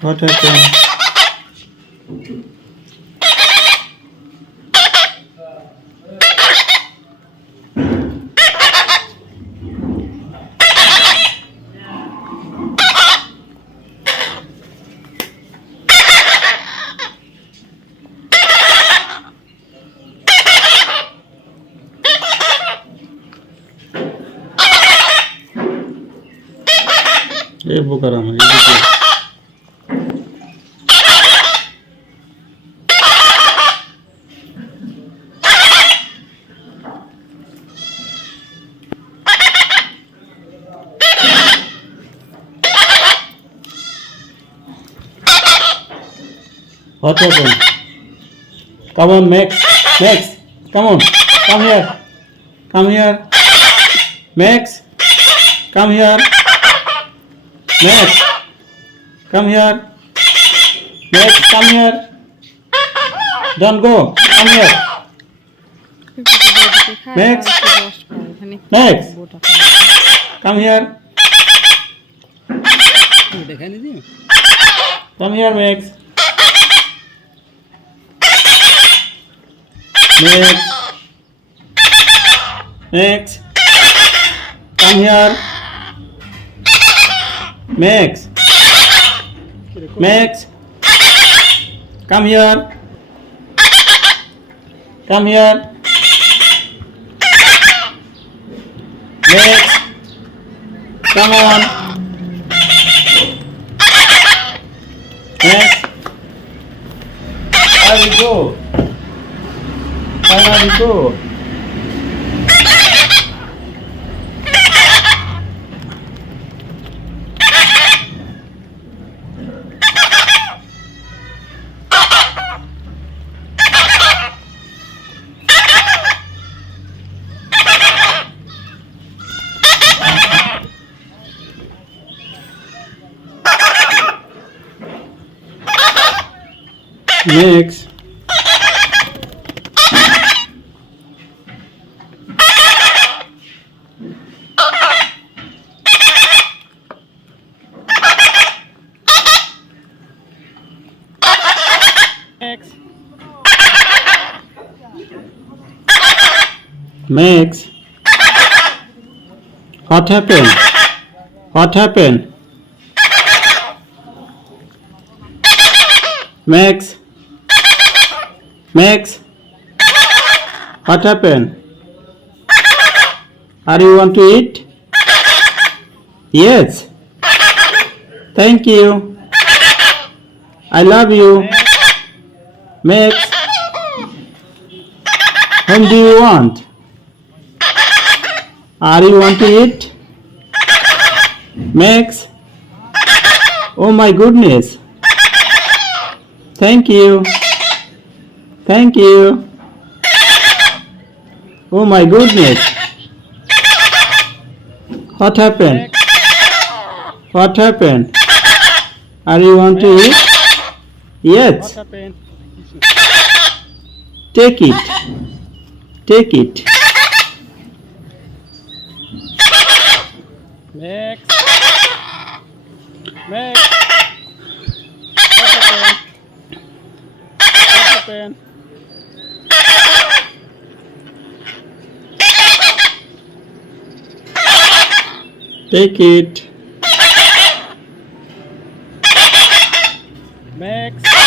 What happened? ये बोकाराम है What happened? Come on, Max. Max, come on. Come here. Come here. Max, come here. Max, come here. Max, come here. Don't go. Come here. Max, Max, come here. Come here, Max. Max, Max, come here. Max, Max, come here. Come here. Max, come on. Max, where you go? Where you go? Next. Next. Max, what happened? What happened? Max, Max, what happened? Are you want to eat? Yes. Thank you. I love you. Max, whom do you want? Are you want to eat? Max, oh my goodness. Thank you. Thank you. Oh my goodness. What happened? What happened? Are you want to eat? Yes. What happened? Take it. Take it. Max. Max. What happened? What happened? Take it. Max.